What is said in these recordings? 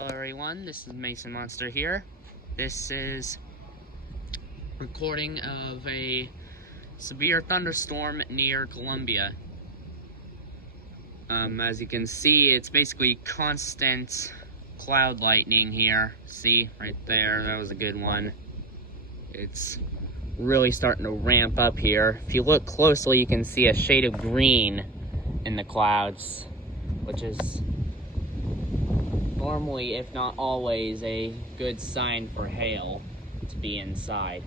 Hello everyone, this is Mason Monster here. This is recording of a severe thunderstorm near Columbia. As you can see, it's basically constant cloud lightning here. See, right there, that was a good one. It's really starting to ramp up here. If you look closely, you can see a shade of green in the clouds, which is normally, if not always, a good sign for hail to be inside.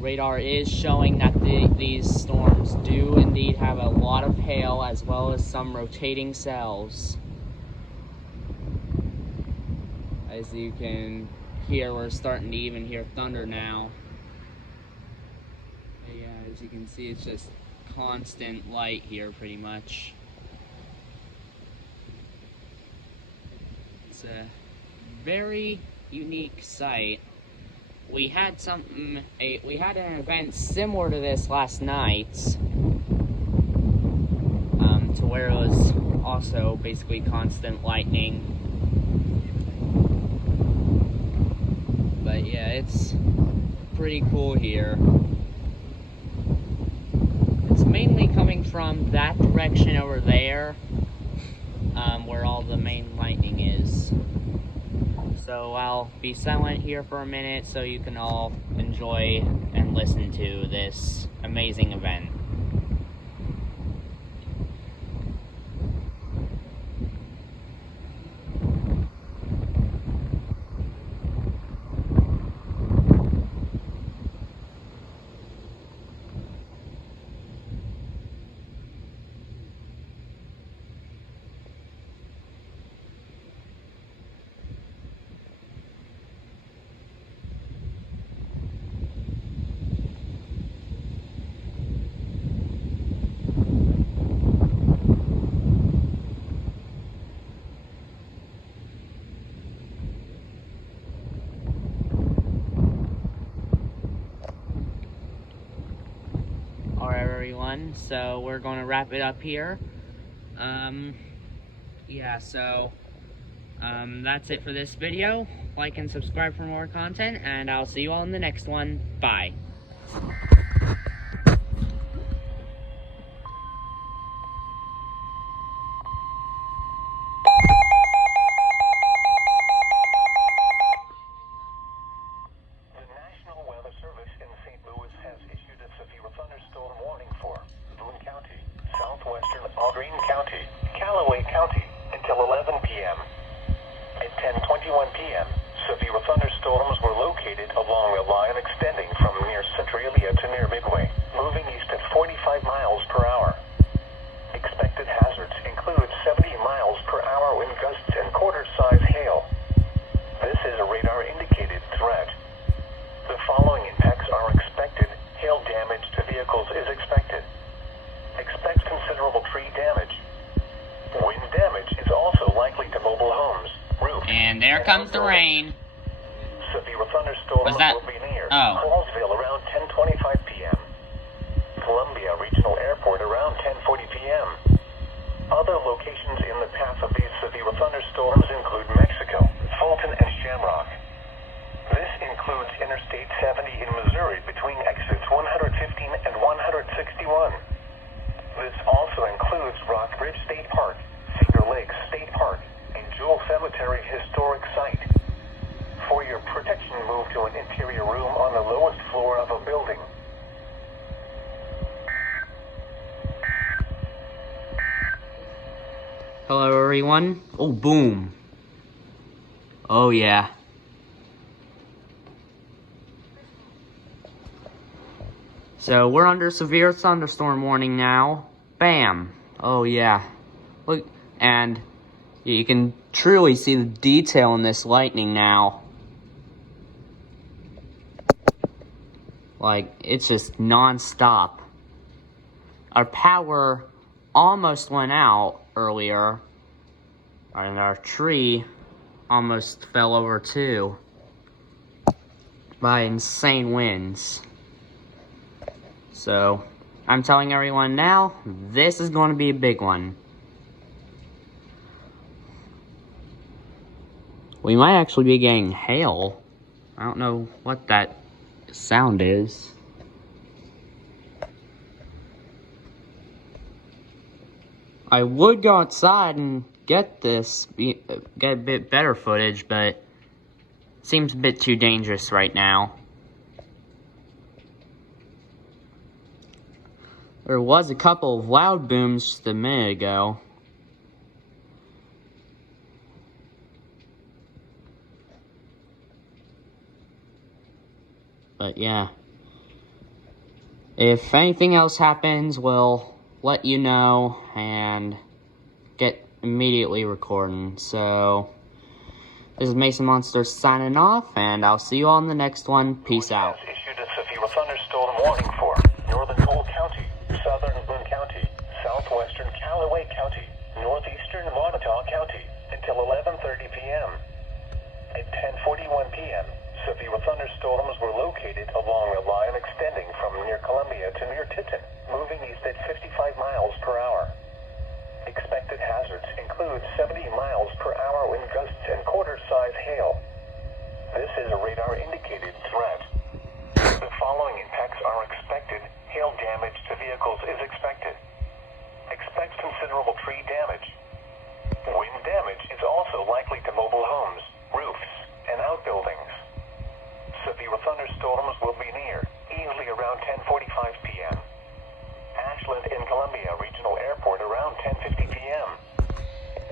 Radar is showing that these storms do indeed have a lot of hail as well as some rotating cells. As you can hear, we're starting to even hear thunder now. But yeah, as you can see, it's just constant light here pretty much. It's a very unique site. We had an event similar to this last night, to where it was also basically constant lightning. But yeah, it's pretty cool here. It's mainly coming from that direction over there, where all the main lightning is. So I'll be silent here for a minute so you can all enjoy and listen to this amazing event. Alright everyone, so we're going to wrap it up here. That's it for this video. Like and subscribe for more content, and I'll see you all in the next one. Bye. Until 11 p.m. At 10:21 p.m., severe thunderstorms were located along a line extending from near Centralia to near Midway, moving east at 45 miles per hour. Expected hazards include 70 miles per hour wind gusts and quarter-size hail. This is a radar-indicated threat. The following impacts are expected. Hail damage to vehicles is expected. Expect considerable tree damage. Wind damage is also likely to mobile homes, roofs. And there comes the rain. Severe thunderstorms will be near Hallsville around 10:25 p.m. Columbia Regional Airport around 10:40 p.m. Other locations in the path of these severe thunderstorms include Mexico, Fulton, and Shamrock. This includes Interstate 70 in Missouri between exits 115 and 161. This also includes Rock Ridge State Park, Finger Lakes State Park, and Jewel Cemetery Historic Site. For your protection, move to an interior room on the lowest floor of a building. Hello everyone. Oh, boom. Oh yeah. So we're under severe thunderstorm warning now. Bam. Oh yeah. Look, and you can truly see the detail in this lightning now. Like, it's just non-stop. Our power almost went out earlier, and our tree almost fell over too by insane winds. So, I'm telling everyone now, this is going to be a big one. We might actually be getting hail. I don't know what that sound is. I would go outside and get a bit better footage, but it seems a bit too dangerous right now. There was a couple of loud booms just a minute ago. But yeah. If anything else happens, we'll let you know and get immediately recording. So, this is Mason Monster signing off, and I'll see you all in the next one. Peace out. Issued a severe thunderstorm warning for northern Cole County, southern Boone County, southwestern Callaway County, northeastern Montauk County until 11:30 p.m. At 10:41 p.m., severe thunderstorms were located along a line extending from near Columbia to near Titan, moving east at 55 miles per hour. Expected hazards include 70 miles per hour wind gusts and quarter-size hail. This is a radar-indicated threat. The following impacts are expected. Hail damage to vehicles is expected. Expect considerable tree damage. Wind damage is also likely to mobile homes, roofs, and outbuildings. Severe thunderstorms will be near, easily around 10:45 p.m. Ashland in Columbia Regional Airport around 10:50 p.m.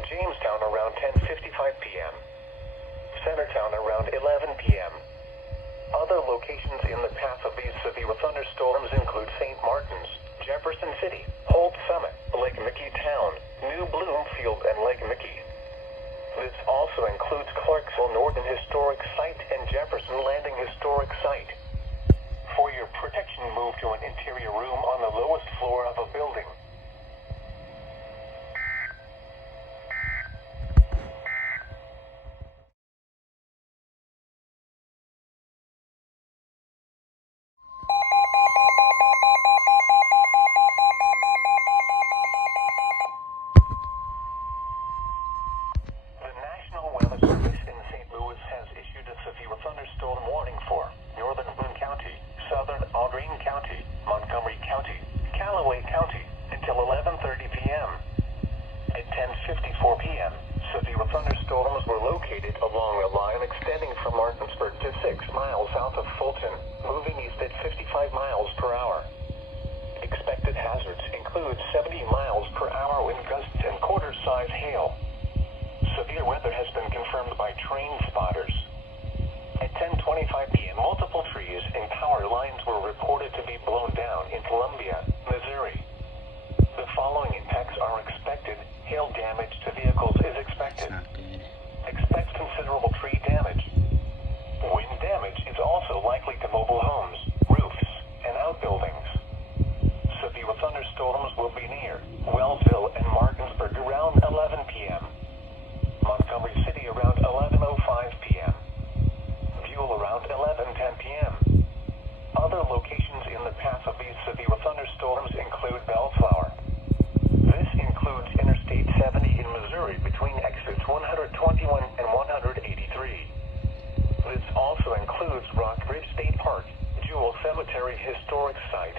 Jamestown around 10:55 p.m. Centertown around 11 p.m. Other locations in the path of these severe thunderstorms include St. Martin's, Jefferson City, Holt Summit, Lake Mickey Town, New Bloomfield, and Lake Mickey. This also includes Clarksville Norton Historic Site and Jefferson Landing Historic Site. For your protection, move to an interior room on the lowest floor of a building. The National Weather Service in St. Louis has issued a severe thunderstorm warning for northern Boone County, southern Audrain County, Montgomery County, Callaway County until 11:30 p.m. At 10:54 p.m., severe thunderstorms were located along a line extending from Martinsburg to 6 miles south of Fulton, moving east at 55 miles per hour. Expected hazards include 70 miles per hour wind gusts and quarter-size hail. Severe weather has been confirmed by train spotters. At 10:25 p.m., multiple trees and power lines were reported to be blown down in Columbia, Missouri. The following impacts are expected. Hail damage to vehicles is expected. Expect considerable tree damage. Wind damage is also likely to mobile homes, roofs, and outbuildings. Severe thunderstorms will be near Wellsville and Martinsburg around 11 p.m. Montgomery City around 11:05 p.m. Buell around 11:10 p.m. Other locations in the path of these severe thunderstorms include Bellflower. This includes Interstate 70 in Missouri between exits 121 and 183. This also includes Rock Ridge State Park, Jewel Cemetery Historic Site,